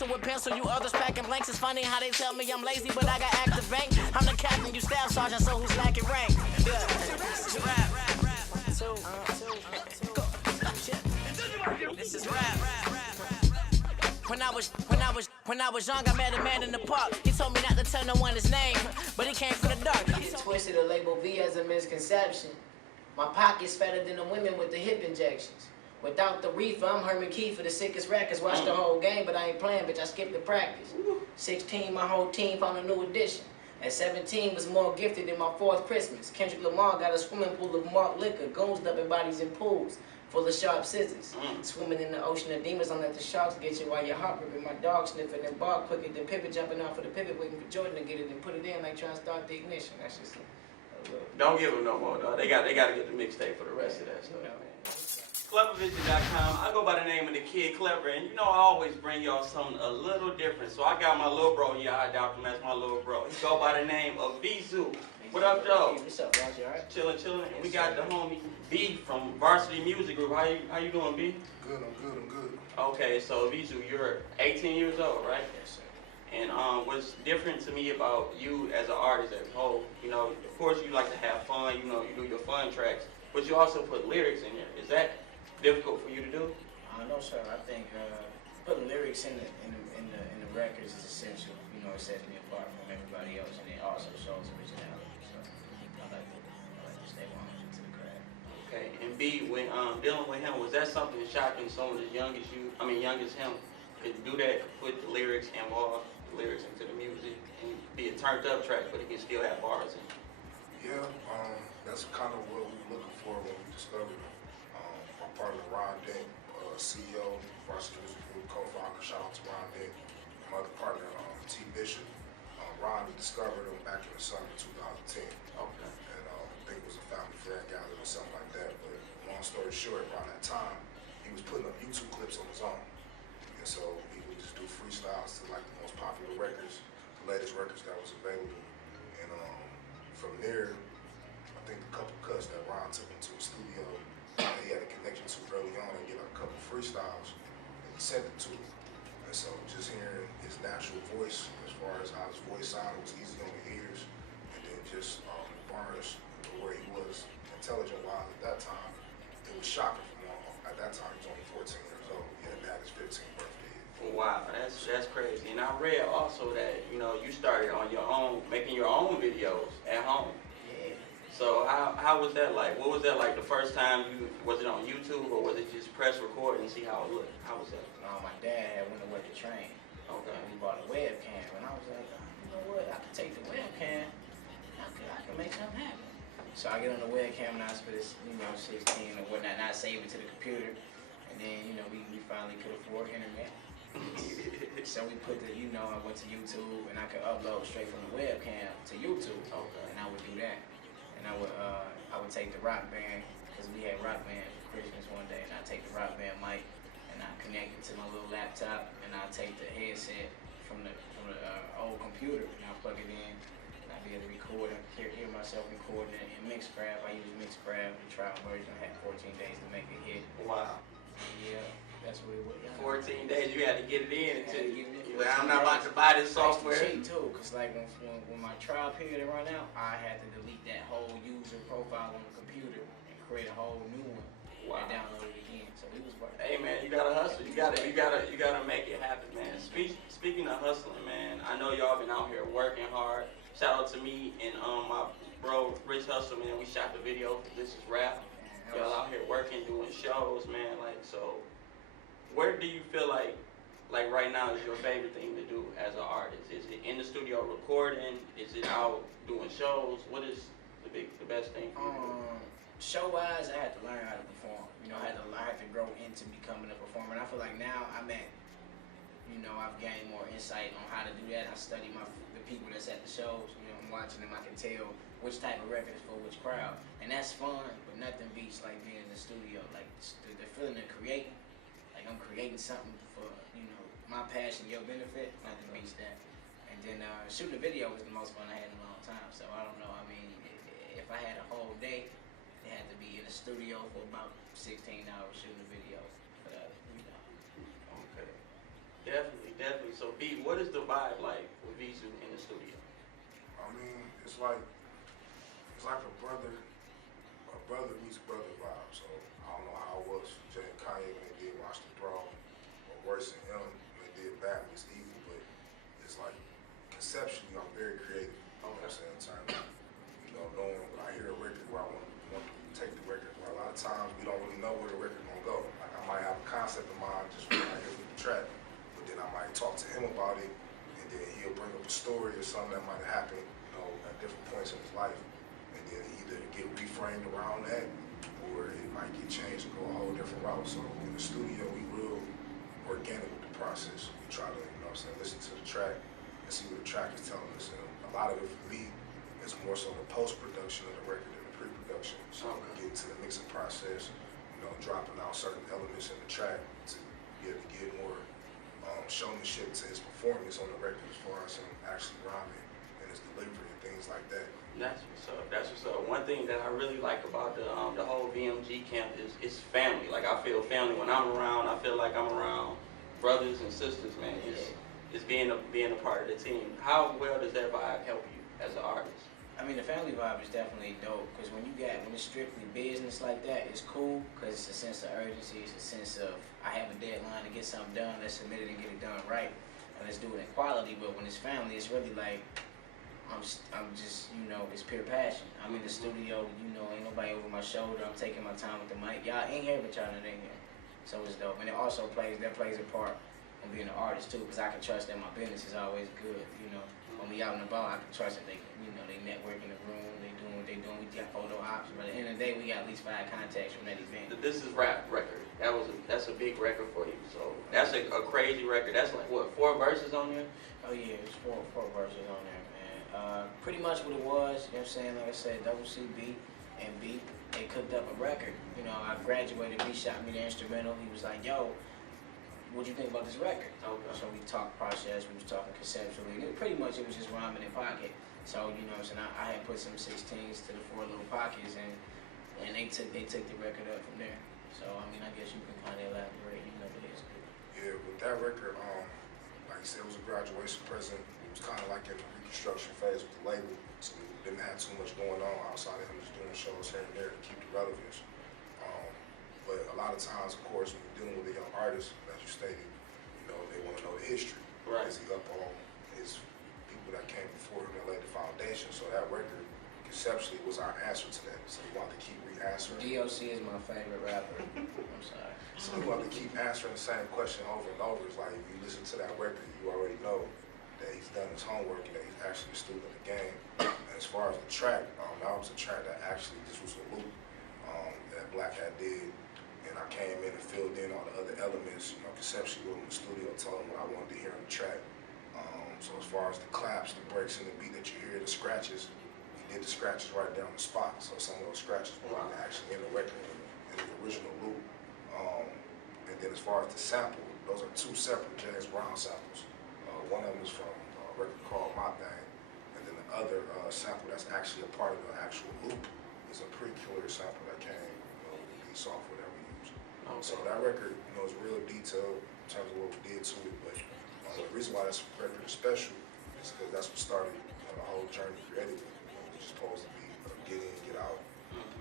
stencil with pencil, you others packing blanks. It's funny how they tell me I'm lazy, but I got active bank. I'm the captain, you staff sergeant, so who's lacking rank? Yeah. This is rap. When I was young, I met a man in the park. He told me not to tell no one his name, but he came from the dark. He twisted the label V as a misconception. My pocket's fatter than the women with the hip injections. Without the reefer, I'm Herman Key for the sickest records. Watch the whole game, but I ain't playing, bitch. I skipped the practice. 16, my whole team found a new addition. At 17, was more gifted than my fourth Christmas. Kendrick Lamar got a swimming pool of malt liquor. Goons dumping bodies in pools full of sharp scissors. Swimming in the ocean of demons, don't let the sharks get you while your heart ripping. My dog sniffing and bark quicker than pivot jumping off of the pivot, waiting for Jordan to get it and put it in like trying to start the ignition. That's just Don't give them no more, dog. They got to get the mixtape for the rest of that stuff, man. CleverVision.com. I go by the name of the Kid Clever, and you know I always bring y'all something a little different. So I got my little bro here. I adopt him as my little bro. He go by the name of Veezu. What up, Joe? What's up, Roger? You alright? Chillin'. And we got the homie B from Varsity Music Group. How you doing, B? Good, I'm good. Okay, so Veezu, you're 18 years old, right? Yes, sir. And what's different to me about you as an artist as a whole, you know, of course you like to have fun, you know, you do your fun tracks, but you also put lyrics in there. Is that difficult for you to do? No, sir. I think putting lyrics in the records is essential. You know, it sets me apart from everybody else, and it also shows originality. So I like to stay 100 to the craft. Okay. And B, when dealing with him, was that something shocking? Someone as young as him, could do that, could put the lyrics involved, the lyrics into the music, and be a turned up track, but it can still have bars in it. Yeah, that's kind of what we were looking for when we discovered him. My partner Ron Deck, CEO, Varsity Music Group, co-founder, shout out to Ron Deck. My other partner, T. Bishop. Ron discovered him back in the summer of 2010. Okay. And I think it was a family friend gathering or something like that. But long story short, around that time, he was putting up YouTube clips on his own. And so he would just do freestyles to like the most popular records, the latest records that was available. And from there, I think a couple cuts that Ron took him to the studio, he had a connection to early on and get a couple freestyles, and he sent it to him. And so just hearing his natural voice, as far as how his voice sounded, was easy on the ears, and then just the bars, where he was intelligent-wise at that time, it was shocking for him. At that time, he was only 14 years old. He hadn't had his 15th birthday. Wow, that's crazy. And I read also that, you know, you started on your own, making your own videos at home. Yeah. So how was that like? What was that like the first time was it on YouTube or was it just press record and see how it looked? How was that? My dad went to work the train. Okay. And we bought a webcam, and I was like, you know what? I could take the webcam. I could make something happen. So I get on the webcam and I spit this, 16 or whatnot, and I save it to the computer. And then, we finally could afford internet. So we put the, I went to YouTube and I could upload straight from the webcam to YouTube. Okay. And I would do that. And I would take the Rock Band, because we had Rock Band for Christmas one day, and I'd take the Rock Band mic and I'd connect it to my little laptop, and I'd take the headset from the old computer and I'd plug it in. I'd be able to record and hear myself recording it in Mixcraft. I use Mixcraft, the trial version. I had 14 days to make it hit. Wow. Yeah, that's what it was. 14 days, you had to get it in until I'm not about to buy this software. Cheap too, because like when my trial period run out, I had to delete that whole user profile on the computer and create a whole new one. Wow. And download it again. So it was working. Hey man, you gotta hustle. You gotta make it happen, man. Speaking of hustling, man, I know y'all been out here working hard. Shout out to me and my bro Rich Hustle, man. We shot the video for This Is Rap. Y'all out here working, doing shows, man. Like, so where do you feel like right now is your favorite thing to do as an artist? Is it in the studio recording? Is it out doing shows? What is the best thing for you? Show-wise, I had to learn how to perform. I had to grow into becoming a performer. And I feel like now I'm at, I've gained more insight on how to do that. I study the people that's at the shows. I'm watching them. I can tell which type of record is for which crowd, and that's fun. But nothing beats like being in the studio, like the feeling of creating. Like I'm creating something for my passion, your benefit. Nothing beats that. And then shooting a video was the most fun I had in a long time. So I don't know. I mean, if I had a whole day, it had to be in the studio for about 16 hours shooting a video. But Okay. Definitely, definitely. So, B, what is the vibe like with Veezu in the studio? I mean, it's like a brother meets brother vibe. So I don't know how it was for Jay and Kanye when they did Watch the Throne, or worse than him when they did Bad Meets Evil. But it's like conceptually, I'm very creative. You know what I'm saying? In terms of, knowing when I hear a record where I want to take the record. Where a lot of times we don't really know where the record gonna go. Like I might have a concept in mind just when I hear the track, but then I might talk to him about it, and then he'll bring up a story or something that might have happened, at different points in his life, and then either get reframed around that, or it might get changed and go a whole different route. So in the studio, we real organic with the process. We try to, listen to the track and see what the track is telling us. And a lot of it for me is more so the post-production of the record than the pre-production. So we get into the mixing process, dropping out certain elements in the track to be able to get more showmanship to his performance on the record as far as him actually rhyming and his delivery and things like that. That's what's up. That's what's up. One thing that I really like about the whole VMG camp is family. Like I feel family when I'm around. I feel like I'm around brothers and sisters, man. It's being a part of the team. How well does that vibe help you as an artist? I mean, the family vibe is definitely dope, because when it's strictly business like that, it's cool, because it's a sense of urgency, it's a sense of, I have a deadline to get something done, let's submit it and get it done right, and let's do it in quality. But when it's family, it's really like, I'm just, it's pure passion. I'm in the studio, ain't nobody over my shoulder, I'm taking my time with the mic. Y'all ain't here, but y'all not in here. So it's dope. And it also plays a part in being an artist too, because I can trust that my business is always good, When we out and about, I can trust that they network in the room, they doing what they doing, we got photo ops, but at the end of the day, we got at least 5 contacts from that event. This is rap record. That's a big record for you. So that's a crazy record. That's like what, 4 verses on there? Oh yeah, there's four verses on there, man. Pretty much what it was, you know what I'm saying? Like I said, Double CB and B, they cooked up a record. I graduated, B shot me the instrumental. He was like, yo, what do you think about this record? Okay. So we talked process, we was talking conceptually, and it was just rhyming in pocket. So, I had put some 16s to the 4 little pockets, and they took the record up from there. So, I guess you can kind of elaborate, the history. Yeah, with that record, like you said, it was a graduation present. It was kind of like in the reconstruction phase with the label, so we didn't have too much going on outside of him just doing shows here and there to keep the relevance. But a lot of times, of course, when you're dealing with a young artist, as you stated, they want to know the history. Right. Is he up on his people that came before him and laid the foundation? So that record, conceptually, was our answer to that. So we wanted to keep re-answering. DOC is my favorite rapper. I'm sorry. So we wanted to keep answering the same question over and over. It's like, if you listen to that record, you already know that he's done his homework and that he's actually a student of the game. And as far as the track, that was a track that actually, this was a loop that Black Hat did. And I came in and filled in all the other elements, conceptually with him in the studio, told him what I wanted to hear on the track. So as far as the claps, the breaks, and the beat that you hear, the scratches, we did the scratches right there on the spot. So some of those scratches were actually in the record, in the original loop. And then as far as the sample, those are 2 separate James Brown samples. One of them is from a record called My Thing, and then the other sample that's actually a part of the actual loop is a pre-killer sample that came with the software that we use. So that record, is real detailed in terms of what we did to it, but the reason why this record is special is because that's what started the whole journey creatively. It's supposed to be a get in, get out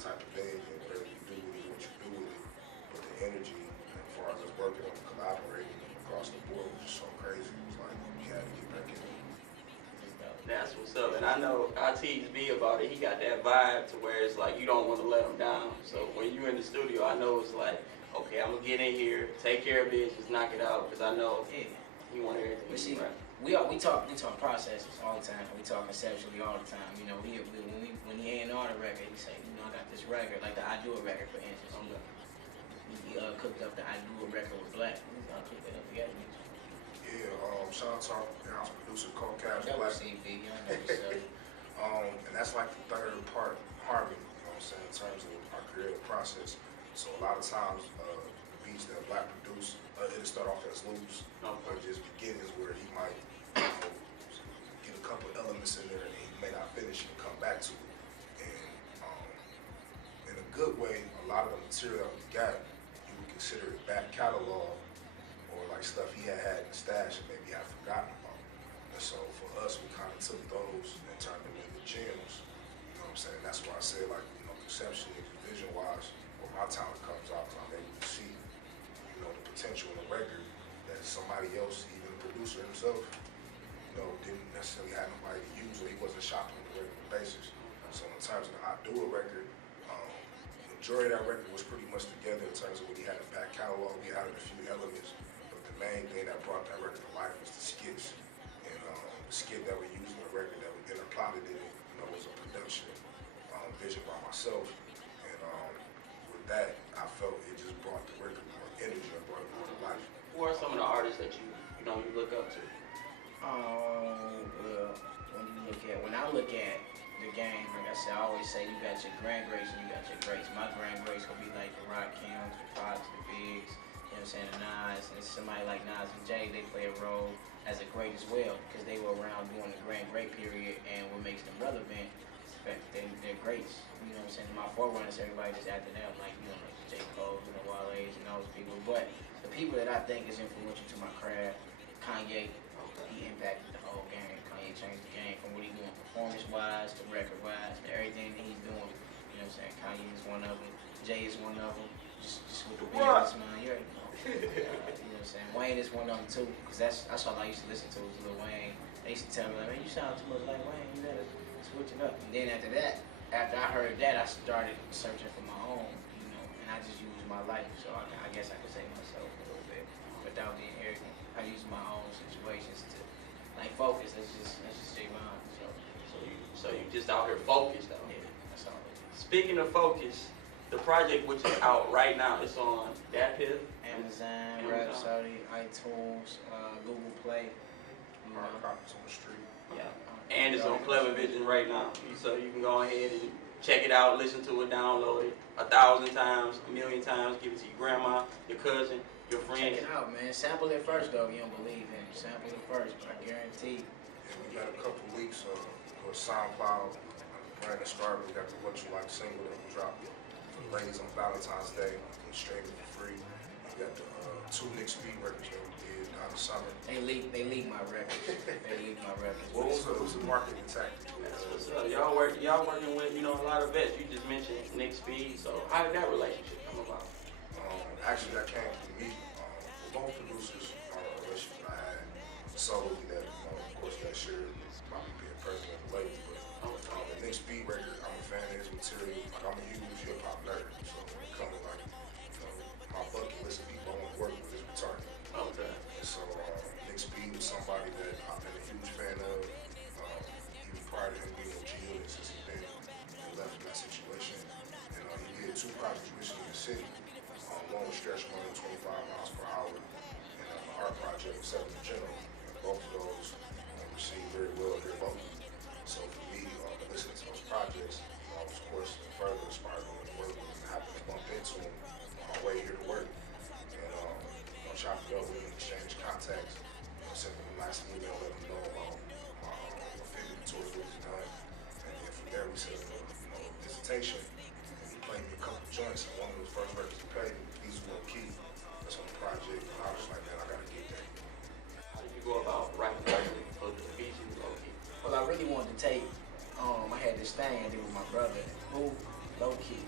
type of thing, and whatever you do with it, what you do with it. But the energy, as far as us working on collaborating across the board, was just so crazy. It was like we had to get back in it. That's what's up. And I know I tease B about it. He got that vibe to where it's like you don't want to let him down. So when you're in the studio, I know it's like, okay, I'm gonna get in here, take care of business, knock it out, because I know he want everything. But see, right. we talk processes all the time. We talk conceptually all the time. When he A&R the record, he say, I got this record, like the I Do It record, for instance. He cooked up the I Do It record with Black. We cooked it up together. Yeah, shout out to our in-house producer, Co-Caps Black. CV, you know yourself. And that's like the third part harmony, in terms of our creative process. So a lot of times, the beats that Black produce, it'll start off as loops, or just beginnings where he might get a couple elements in there and he may not finish and come back to it. And in a good way, a lot of the material that we got, you would consider it back catalog, or like like stuff he had in the stash and maybe had forgotten about. And so for us, we kind of took those and turned them into gems. You know what I'm saying? That's why I said, like, you know, conceptually, vision-wise, where my talent comes out, I'm able to see, you know, the potential in the record that somebody else, even the producer himself, you know, didn't necessarily have nobody to use, or he wasn't shopping on a regular basis. So in terms of the I Do It record, the majority of that record was pretty much together in terms of what he had in the back catalog. We added a few elements, but the main thing that brought that record to life was the skits. And the skit that we used in the record that we interplotted in it, you know, was a production vision by myself. And with that, I felt it just brought the record more energy and brought it more to life. Who are some of the artists that you look up to? Well, when I look at the game, like I said, I always say you got your grand greats and you got your greats. My grand greats gonna be like the Rakims, the Pops, the Bigs, you know what I'm saying, the Nas, and somebody like Nas and Jay, they play a role as a great as well, because they were around during the grand great period, and what makes them relevant is the fact that they're greats. You know what I'm saying? My forerunners, everybody just after them, like, you know, like J. Cole, you know, Wale's and those people. But the people that I think is influential to my craft, Kanye, he impacted the whole game. Kanye changed the game from what he's doing performance-wise to record-wise to everything that he's doing. You know what I'm saying? Kanye is one of them. Jay is one of them. Just with the business, man. You already know. You know what I'm saying? Wayne is one of them too, because that's all I used to listen to was Lil Wayne. They used to tell me, like, man, you sound too much like Wayne. You gotta switch it up. And then after that, after I heard that, I started searching for my own, you know, and I just used my life. So I guess I could say myself a little bit without being arrogant. I use my own situations to, like, focus. That's just Javon. So you just out here focused though. Yeah, that's all it is. Speaking of focus, the project which is out right now, it's on DatPiff, Amazon, Rhapsody, iTunes, Google Play. You know. Hard copies on the street. yeah, and it's on Clever Vision right now. So you can go ahead and check it out, listen to it, download it 1,000 times, 1,000,000 times, give it to your grandma, your cousin, your friends. Check it out, man. Sample it first, though. You don't believe in it. Sample it first, but I guarantee. And we got a couple weeks on SoundCloud, Brandon Scarber. We got the What You Like single that we dropped for the ladies on Valentine's Day. We stream it for free. We got the two Nick Speed records that we did down the summer. They leaked my records. They leaked my records. What was the marketing tactic? That's what's up. Y'all working with, you know, a lot of vets. You just mentioned Nick Speed. So how did that relationship come about? Actually, that came from me. Both producers are a relationship I had solely that, you know, of course, that shared probably being president of the label. But the Nick Speed record, I'm a fan of his material. Like, I'm a huge hip hop nerd. So when it comes to, like, you know, my bucket list of people I want to work with is retarded. Okay. And so Nick Speed was somebody that I've been a huge fan of. Even prior to him being a G Unit since he's been left in that situation. And he did two projects recently in the city. One was Stretch Money, 25 miles per hour, and the art project, 7 in general. And both of those received very well here locally. So for me, listening to those projects, I was, of course, further inspired to work with and happened to bump into him on my way here to work. And chopped it up with him, exchanged contacts, sent him a nice email, let him know about my affinity towards what he's done. And then from there, we set up a visitation. And he played me a couple joints, and one of the first records he played me, Veezu Is Focused. That's on the project, and I was like, man, I gotta get that. How did you go about writing the record for the Veezu low-key? Well, I really wanted to take, I had this thing I did with my brother, who, low-key.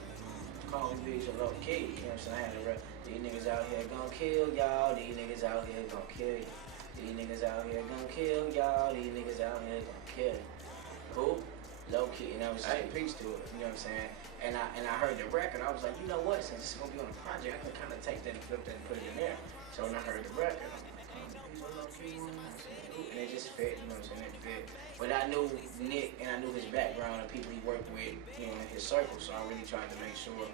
Call me Veezu low-key, you know what I'm saying? I had to rap, these niggas out here gon' kill y'all, these niggas out here gon' kill you. These niggas out here gon' kill y'all, these niggas out here gon' kill you. Who? Low-key, and I was saying preach to it, you know what I'm saying? And I heard the record, I was like, you know what, since it's gonna be on a project, I can kind of take that and flip that and put it in there. So when I heard the record, I'm like, and it just fit, you know what I'm saying, it fit. But I knew Nick, and I knew his background and people he worked with, you know, in his circle, so I really tried to make sure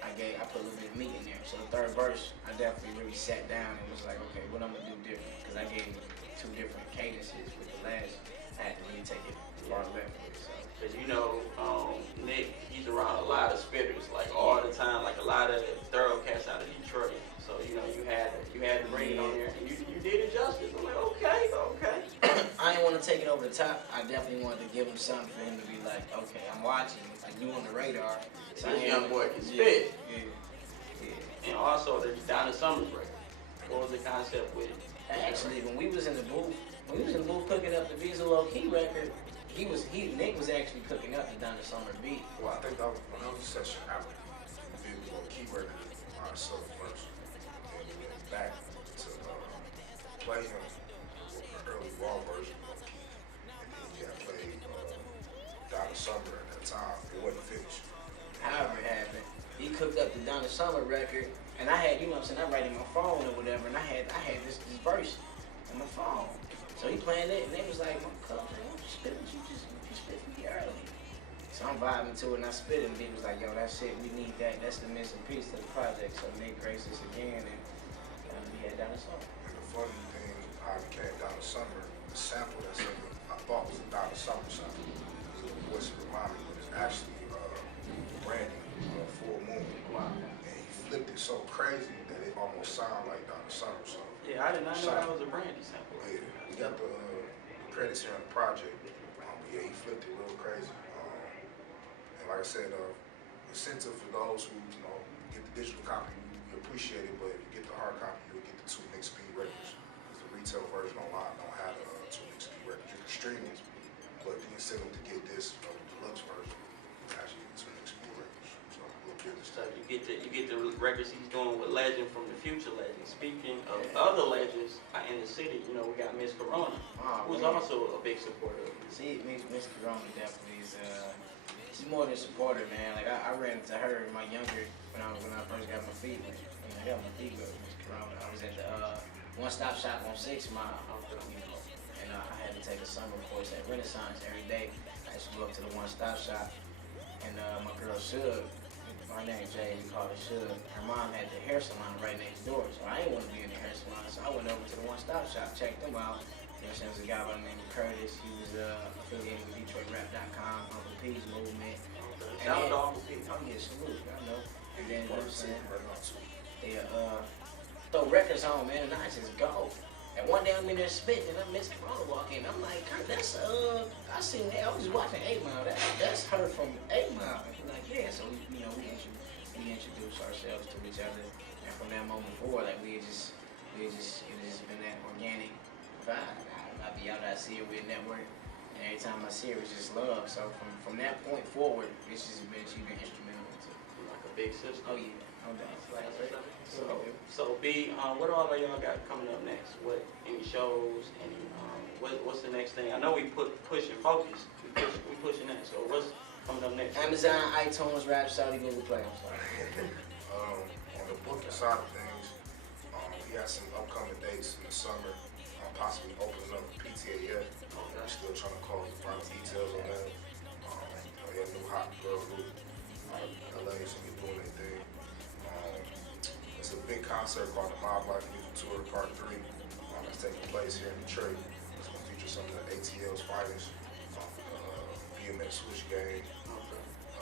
I put a little bit of meat in there. So the third verse, I definitely really sat down and was like, okay, what I'm gonna do different? Because I gave him 2 different cadences with the last, I had to really take it far left with it, so. Cause you know, Nick, he's around a lot of spitters, like all the time, like a lot of thorough cats out of Detroit. So you know, you had to bring it on there, and you did it justice. I'm like, okay. I didn't want to take it over the top. I definitely wanted to give him something for him to be like, okay, I'm watching, like you on the radar. So this young boy can spit. Yeah. And also the Donna Summers record. What was the concept with? Actually, when we was in the booth cooking up the Veezu Low Key record, Nick was actually cooking up the Donna Summer beat. Well, I think that was when I was a session after we did the key record by ourselves first, and we went back to play him with an early raw version of Key, and then we had played Donna Summer at that time. It wasn't finished. However it happened, he cooked up the Donna Summer record, and I had, you know what I'm saying, I write in my phone or whatever, and I had this verse on my phone. So he playing it, and they was like, "Come on, man, spit what you spit for me early." So I'm vibing to it, and I spit it, and he was like, "Yo, that shit, we need that. That's the missing piece to the project." So Nick graced us again, and we had Donna Summer. And the funny thing, how it became Donna Summer, the sample that's in it, I thought was a Donna Summer sample. Because the voice reminded me, but it's actually Brandy on Full Moon. Wow. And he flipped it so crazy that it almost sounded like Donna Summer. So Yeah, I did not know that was a Brandy sample. yeah, we got the credits here on the project. But yeah, he flipped it real crazy. And like I said, incentive for those who get the digital copy, we appreciate it. But if you get the hard copy, you'll get the 2 mixed speed records. Because the retail version online don't have the 2 mixed speed records. You can stream it, but the incentive to get this the deluxe version, you actually get the 2 mixed speed records. So a little business. So you get the records he's doing with Legend from the future Legend. Speaking of other legends in the city, we got Miss Corona, who's also a big supporter of you. See, Miss Corona definitely is. She's more than a supporter, man. Like I ran into her in my younger when I first got my feet. I got my feet with Miss Corona. I was at the One Stop Shop on 6 Mile, and I had to take a summer course at Renaissance every day. I used to go up to the One Stop Shop, and my girl Suge, my name's Jay, we call her Suge. Her mom had the hair salon right next door, so I didn't want to be in the hair salon, so I went over to the One Stop Shop, checked them out. You know, there was a guy by the name of Curtis. He was affiliated with DetroitRap.com, Uncle P's movement. Shout out to Uncle P. Oh yeah, salute, I know. And then, you know what I'm saying? Right now, too. They throw records on, man, and I just go. And one day I'm in there spitting, and I Miss Corona walk in. I'm like, that's I seen that. I was watching 8 Mile. That's her from 8 Mile. And I'm like, yeah. So we introduced ourselves to each other, and from that moment forward, like it just been that organic vibe. I be out, I see her with network, and every time I see her, it's just love. So from that point forward, she's been instrumental to. Like a big sister. Oh yeah, no doubt. So B, what all of y'all got coming up next? Any shows? What's the next thing? I know we pushing Focus. We pushing that. So what's coming up next? Amazon, iTunes, Rhapsody, Google Play. I'm sorry. On the booking side of things, we got some upcoming dates in the summer. Possibly opening up a PTA yet. We're still trying to call the final details on that. We have a new hot girl group. LA, so we doing their thing. It's a big concert called the Mob Life Music Tour Part 3. That's taking place here in Detroit. It's going to feature some of the ATL's finest, BMX Switch Gang,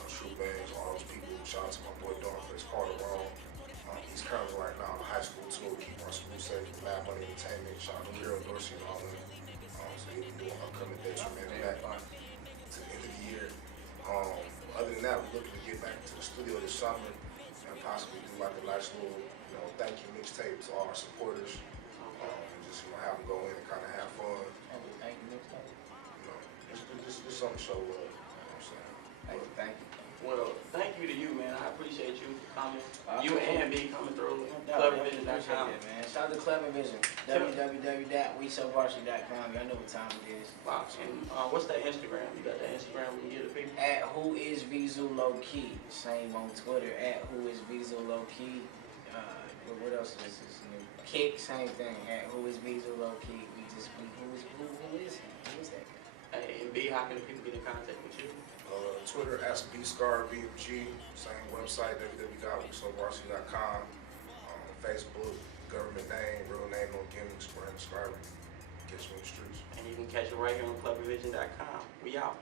True Bangs, all those people. Shout out to my boy Don for his Carter Wrong. He's currently right now on a high school tour, keep our school safe, Lab Money Entertainment, shout out to Carol Dorsey and all them. So he'll be doing upcoming dates from here back to the end of the year. Other than that, we're looking to get back to the studio this summer and possibly do like a nice little, thank you mixtape to all our supporters. And just have them go in and kind of have fun. Just something to show love. You know what I'm saying? Thank you. Well, thank you to you, man. I appreciate you for coming. You Okay. and B coming through. Appreciate CleverVision.com. it, man. Shout out to Clever Vision. www.wesovarsity.com. Y'all know what time it is. Wow. And what's that Instagram? You got that Instagram we can get the people? At Who Is Veezu Low Key. Same on Twitter. At Who Is Veezu Low Key. What else is this new? Kick, same thing. At Who Is Veezu Low Key. Who is he? Who is that guy? Hey, and B, how can the people get in contact with you? Twitter, Scarber, BMG, same website, www.wesovarsity.com. Facebook, government name, real name, no gimmicks, Brandon Scarber. Catch me in the streets. And you can catch it right here on CleverVision.com. We out.